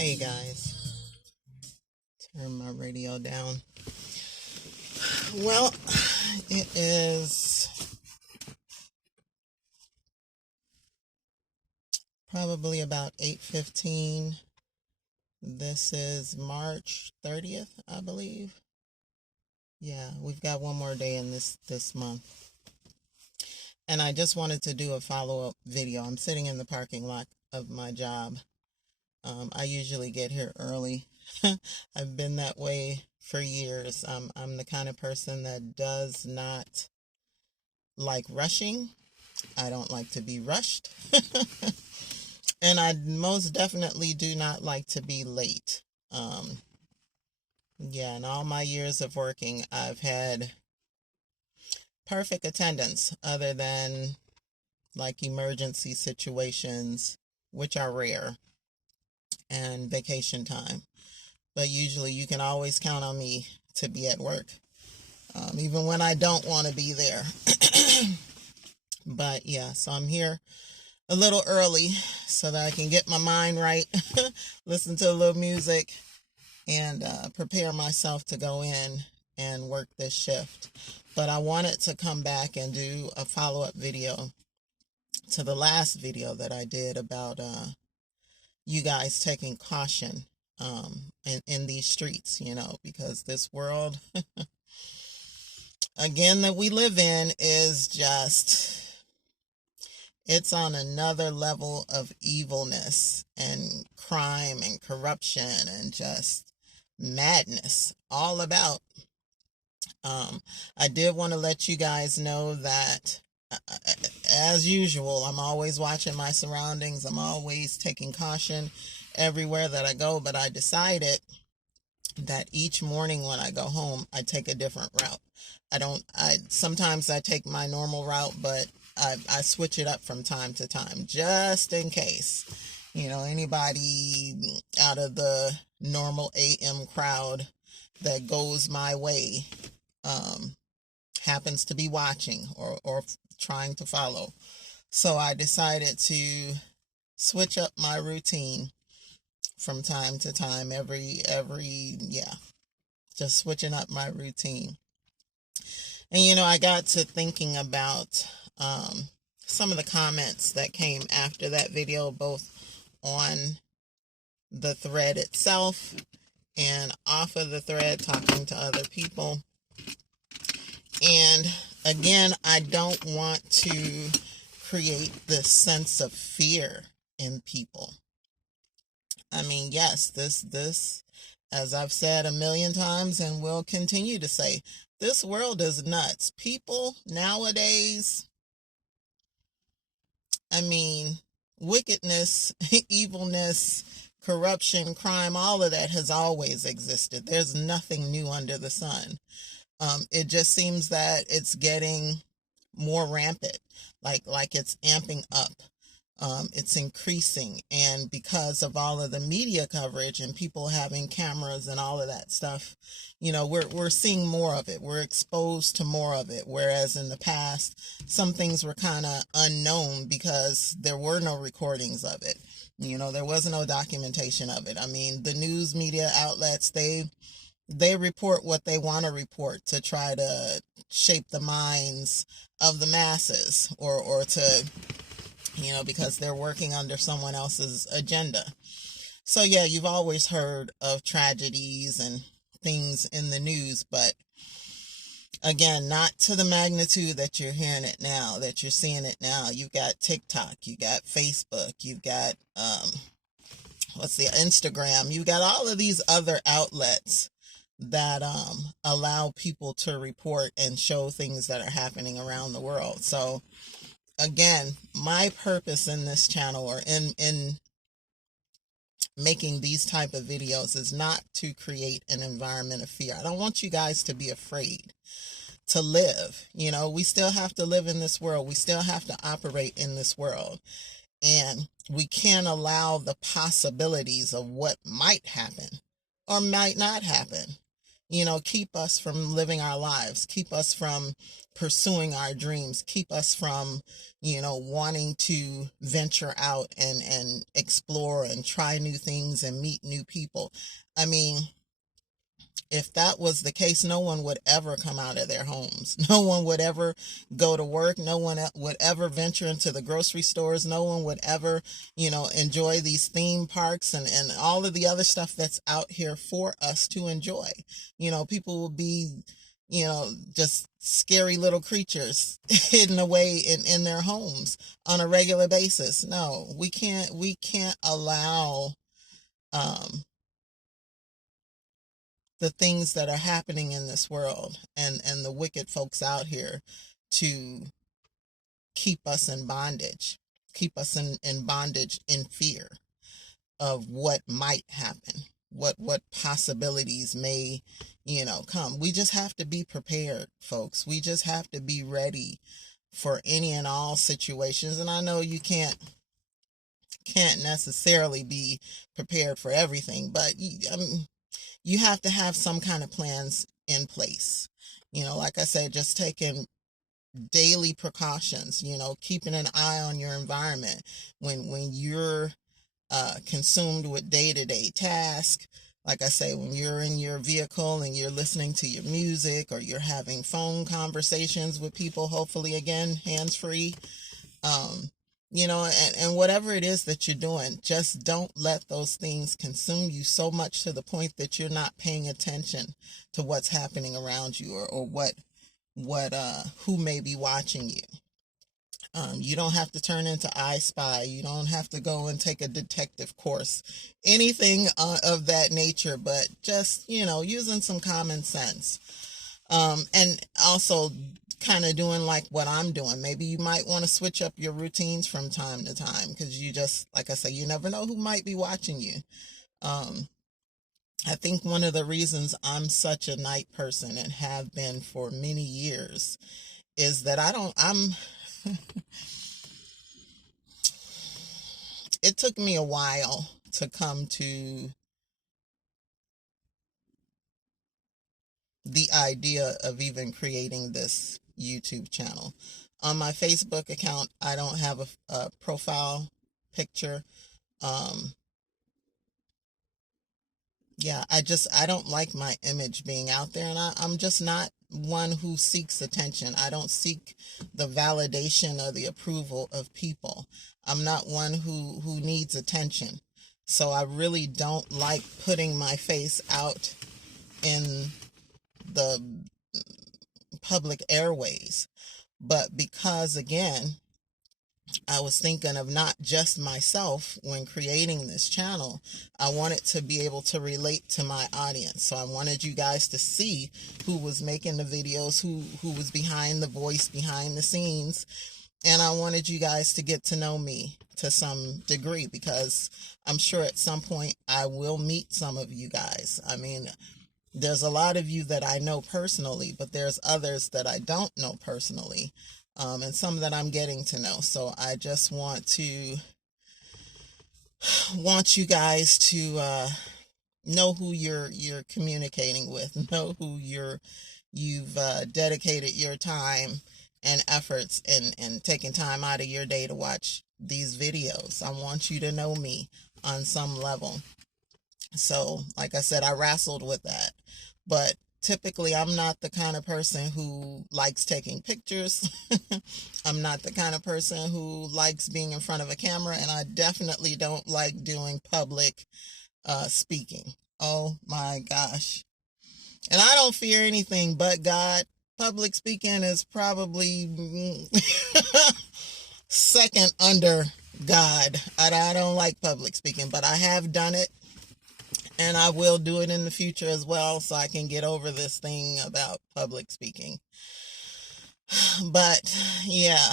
Hey guys, turn my radio down. Well, it is probably about 8:15. This is March 30th, I believe. Yeah, we've got one more day in this month. And I just wanted to do a follow-up video. I'm sitting in the parking lot of my job. I usually get here early. I've been that way for years. I'm the kind of person that does not like rushing. I don't like to be rushed. And I most definitely do not like to be late. Yeah, in all my years of working, I've had perfect attendance other than like emergency situations, which are rare, and vacation time. But usually you can always count on me to be at work, even when I don't want to be there. But yeah, so I'm here a little early so that I can get my mind right, listen to a little music, and prepare myself to go in and work this shift. But I wanted to come back and do a follow-up video to the last video that I did about you guys taking caution in these streets, because this world, again, that we live in is just, it's on another level of evilness and crime and corruption and just madness all about. I did want to let you guys know that, as usual, I'm always watching my surroundings. I'm always taking caution everywhere that I go, but I decided that each morning when I go home, I take a different route. Sometimes I take my normal route, but I switch it up from time to time, just in case, anybody out of the normal AM crowd that goes my way happens to be watching or trying to follow. So I decided to switch up my routine from time to time, just switching up my routine. And I got to thinking about some of the comments that came after that video, both on the thread itself and off of the thread, talking to other people. And again, I don't want to create this sense of fear in people. I mean, yes, this, as I've said a million times and will continue to say, this world is nuts. People nowadays, I mean, wickedness, evilness, corruption, crime, all of that has always existed. There's nothing new under the sun. It just seems that it's getting more rampant, like it's amping up. It's increasing, and because of all of the media coverage and people having cameras and all of that stuff, we're seeing more of it. We're exposed to more of it. Whereas in the past, some things were kind of unknown because there were no recordings of it. There was no documentation of it. I mean, the news media outlets, they report what they want to report to try to shape the minds of the masses or to, because they're working under someone else's agenda. So yeah, you've always heard of tragedies and things in the news, but again, not to the magnitude that you're hearing it now, that you're seeing it now. You've got TikTok, you got Facebook, you've got, Instagram. You got all of these other outlets that allow people to report and show things that are happening around the world. So again, my purpose in this channel or in making these type of videos is not to create an environment of fear. I don't want you guys to be afraid to live. We still have to live in this world. We still have to operate in this world. And we can't allow the possibilities of what might happen or might not happen, keep us from living our lives, keep us from pursuing our dreams, keep us from, wanting to venture out and explore and try new things and meet new people. I mean, if that was the case, no one would ever come out of their homes. No one would ever go to work. No one would ever venture into the grocery stores. No one would ever, enjoy these theme parks and all of the other stuff that's out here for us to enjoy. People will be, just scary little creatures hidden away in their homes on a regular basis. No, we can't allow, the things that are happening in this world and the wicked folks out here to keep us in bondage, keep us in bondage in fear of what might happen, what possibilities may, come. We just have to be prepared, folks. We just have to be ready for any and all situations. And I know you can't necessarily be prepared for everything, but you have to have some kind of plans in place. Like I said, just taking daily precautions, keeping an eye on your environment when you're consumed with day-to-day tasks. Like I say, when you're in your vehicle and you're listening to your music, or you're having phone conversations with people, hopefully again, hands-free, and whatever it is that you're doing, just don't let those things consume you so much to the point that you're not paying attention to what's happening around you, or who may be watching you. You don't have to turn into I Spy. You don't have to go and take a detective course, anything of that nature, but just, using some common sense. And also kind of doing like what I'm doing. Maybe you might want to switch up your routines from time to time, because you just, like I say, you never know who might be watching you. I think one of the reasons I'm such a night person and have been for many years is that it took me a while to come to the idea of even creating this YouTube channel. On my Facebook account, I don't have a profile picture. I don't like my image being out there, and I'm just not one who seeks attention. I don't seek the validation or the approval of people. I'm not one who needs attention. So I really don't like putting my face out in the public airways. But because, again, I was thinking of not just myself when creating this channel, I wanted to be able to relate to my audience. So I wanted you guys to see who was making the videos, who was behind the voice, behind the scenes. And I wanted you guys to get to know me to some degree, because I'm sure at some point I will meet some of you guys. I mean, there's a lot of you that I know personally, but there's others that I don't know personally. And some that I'm getting to know. So I just want you guys to know who you're communicating with, know who you've dedicated your time and efforts and taking time out of your day to watch these videos. I want you to know me on some level. So, like I said, I wrestled with that, but typically, I'm not the kind of person who likes taking pictures. I'm not the kind of person who likes being in front of a camera, and I definitely don't like doing public speaking. Oh my gosh. And I don't fear anything but God. Public speaking is probably second under God. I don't like public speaking, but I have done it. And I will do it in the future as well, so I can get over this thing about public speaking. But yeah,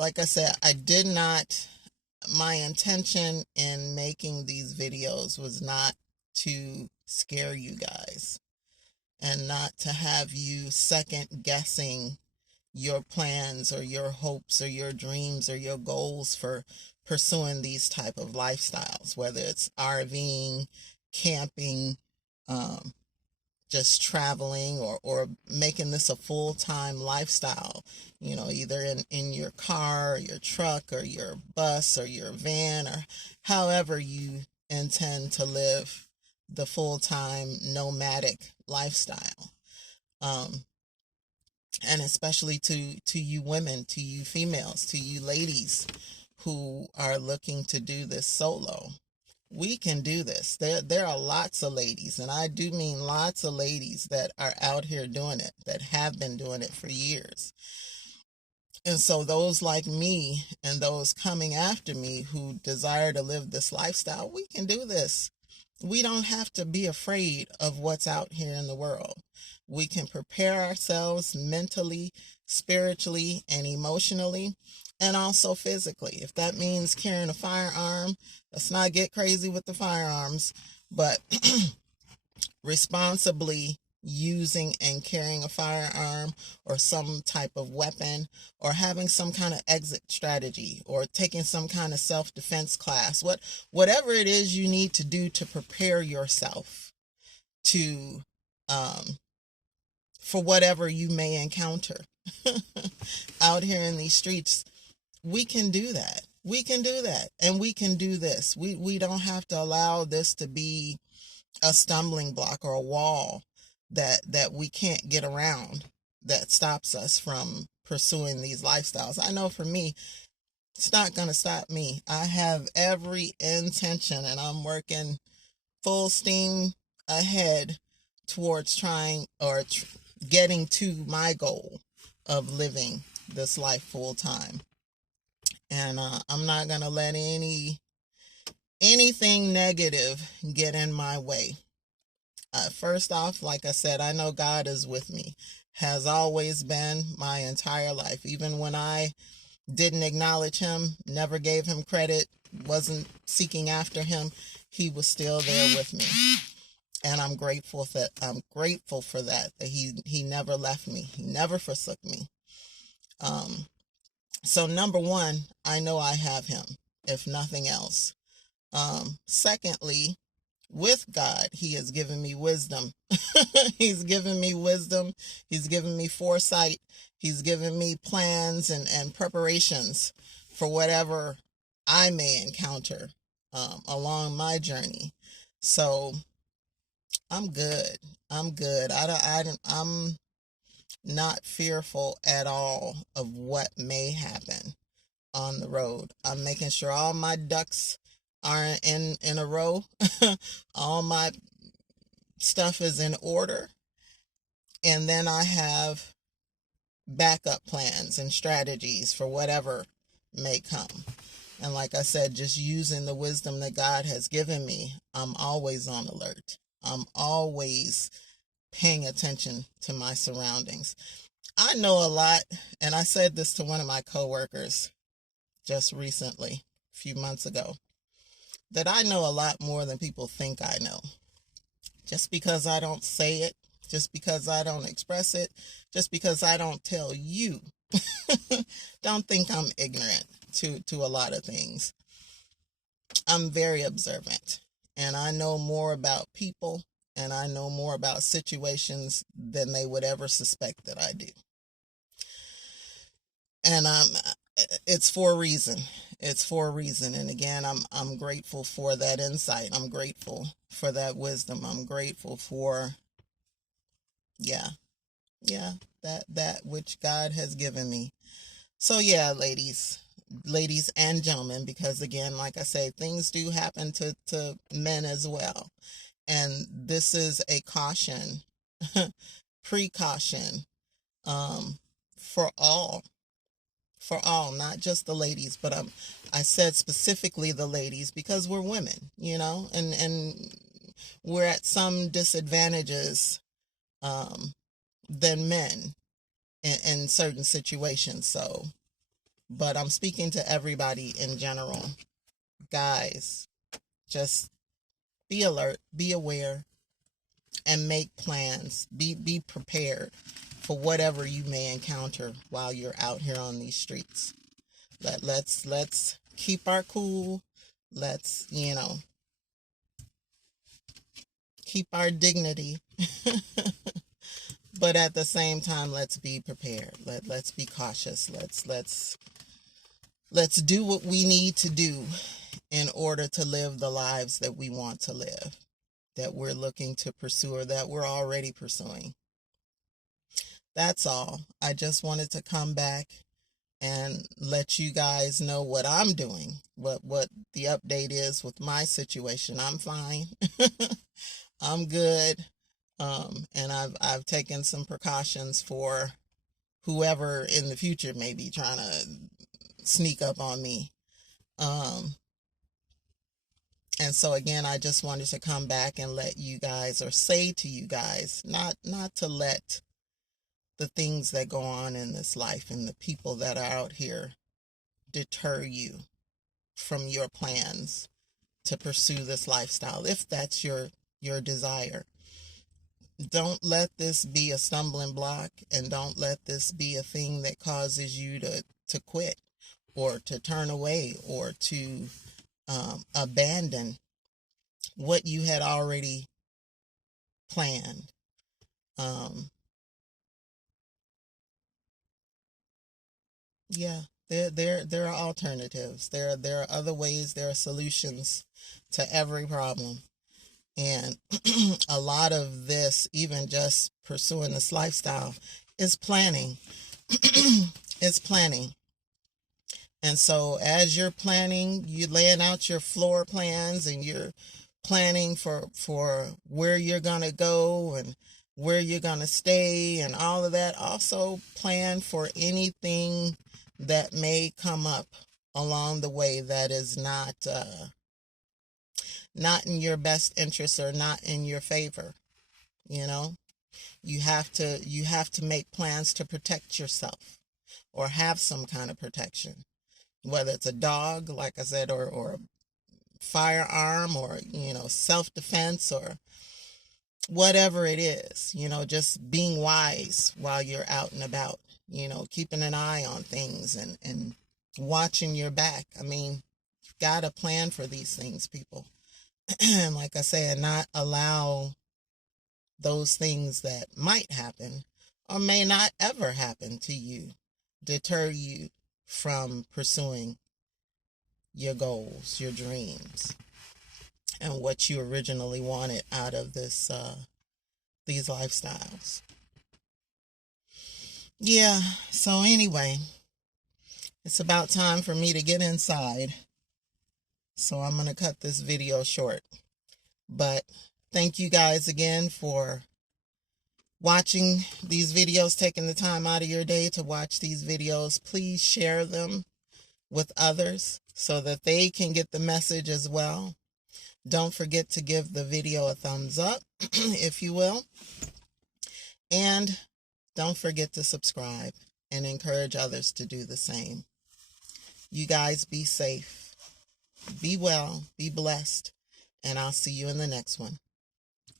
like I said, my intention in making these videos was not to scare you guys and not to have you second guessing your plans or your hopes or your dreams or your goals for pursuing these type of lifestyles, whether it's RVing, camping, um, just traveling, or making this a full-time lifestyle, either in your car or your truck or your bus or your van, or however you intend to live the full-time nomadic lifestyle. And especially to you women, to you females, to you ladies who are looking to do this solo. We can do this. There are lots of ladies, and I do mean lots of ladies that are out here doing it, that have been doing it for years. And so those like me and those coming after me who desire to live this lifestyle, we can do this. We don't have to be afraid of what's out here in the world. We can prepare ourselves mentally, spiritually, and emotionally, and also physically. If that means carrying a firearm, let's not get crazy with the firearms, but responsibly using and carrying a firearm or some type of weapon, or having some kind of exit strategy, or taking some kind of self-defense class, whatever it is you need to do to prepare yourself to for whatever you may encounter out here in these streets. We can do that. We can do that, and we can do this. We don't have to allow this to be a stumbling block or a wall that we can't get around, that stops us from pursuing these lifestyles. I know for me, it's not going to stop me. I have every intention, and I'm working full steam ahead towards trying or getting to my goal of living this life full time. And I'm not going to let anything negative get in my way. First off, like I said, I know God is with me, has always been my entire life. Even when I didn't acknowledge him, never gave him credit, wasn't seeking after him, he was still there with me. And I'm grateful for that he never left me. He never forsook me. So number one, I know I have him, if nothing else. Secondly, with God, he has given me wisdom. He's given me wisdom. He's given me foresight. He's given me plans and preparations for whatever I may encounter along my journey. So I'm good. I'm good. I'm not fearful at all of what may happen on the road. I'm making sure all my ducks are in a row. All my stuff is in order. And then I have backup plans and strategies for whatever may come. And like I said, just using the wisdom that God has given me, I'm always on alert. I'm always paying attention to my surroundings. I know a lot, and I said this to one of my coworkers just recently, a few months ago, that I know a lot more than people think I know. Just because I don't say it, just because I don't express it, just because I don't tell you, don't think I'm ignorant to a lot of things. I'm very observant, and I know more about people, and I know more about situations than they would ever suspect that I do. And it's for a reason. It's for a reason. And again, I'm grateful for that insight. I'm grateful for that wisdom. I'm grateful for, that which God has given me. So yeah, ladies and gentlemen, because again, like I say, things do happen to men as well. And this is a caution, precaution, for all, not just the ladies, but I said specifically the ladies because we're women, and we're at some disadvantages, than men in certain situations. So, but I'm speaking to everybody in general. Guys, just be alert, be aware, and make plans. Be prepared for whatever you may encounter while you're out here on these streets. Let's keep our cool. Let's, keep our dignity. But at the same time, let's be prepared. Let's be cautious. Let's do what we need to do in order to live the lives that we want to live, that we're looking to pursue, or that we're already pursuing. That's all. I just wanted to come back and let you guys know what I'm doing, what the update is with my situation. I'm fine. I'm good. And I've taken some precautions for whoever in the future may be trying to sneak up on me. And so again, I just wanted to come back and let you guys, or say to you guys, not to let the things that go on in this life and the people that are out here deter you from your plans to pursue this lifestyle, if that's your desire. Don't let this be a stumbling block, and don't let this be a thing that causes you to quit, or to turn away, or to abandon what you had already planned. Yeah, there are alternatives. There are other ways. There are solutions to every problem. And a lot of this, even just pursuing this lifestyle, is planning. It's planning. And so as you're planning, you're laying out your floor plans, and you're planning for where you're going to go and where you're going to stay and all of that. Also plan for anything that may come up along the way that is not in your best interest, or not in your favor. You have to make plans to protect yourself, or have some kind of protection, whether it's a dog, like I said, or a firearm, or self-defense, or whatever it is. Just being wise while you're out and about, keeping an eye on things, and watching your back. I mean, you've got to plan for these things, people. And like I said, not allow those things that might happen, or may not ever happen to you, deter you from pursuing your goals, your dreams, and what you originally wanted out of these lifestyles. Yeah, so anyway, it's about time for me to get inside. So I'm going to cut this video short. But thank you guys again for watching these videos, taking the time out of your day to watch these videos. Please share them with others so that they can get the message as well. Don't forget to give the video a thumbs up, if you will. And don't forget to subscribe and encourage others to do the same. You guys be safe. Be well, be blessed, and I'll see you in the next one.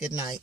Good night.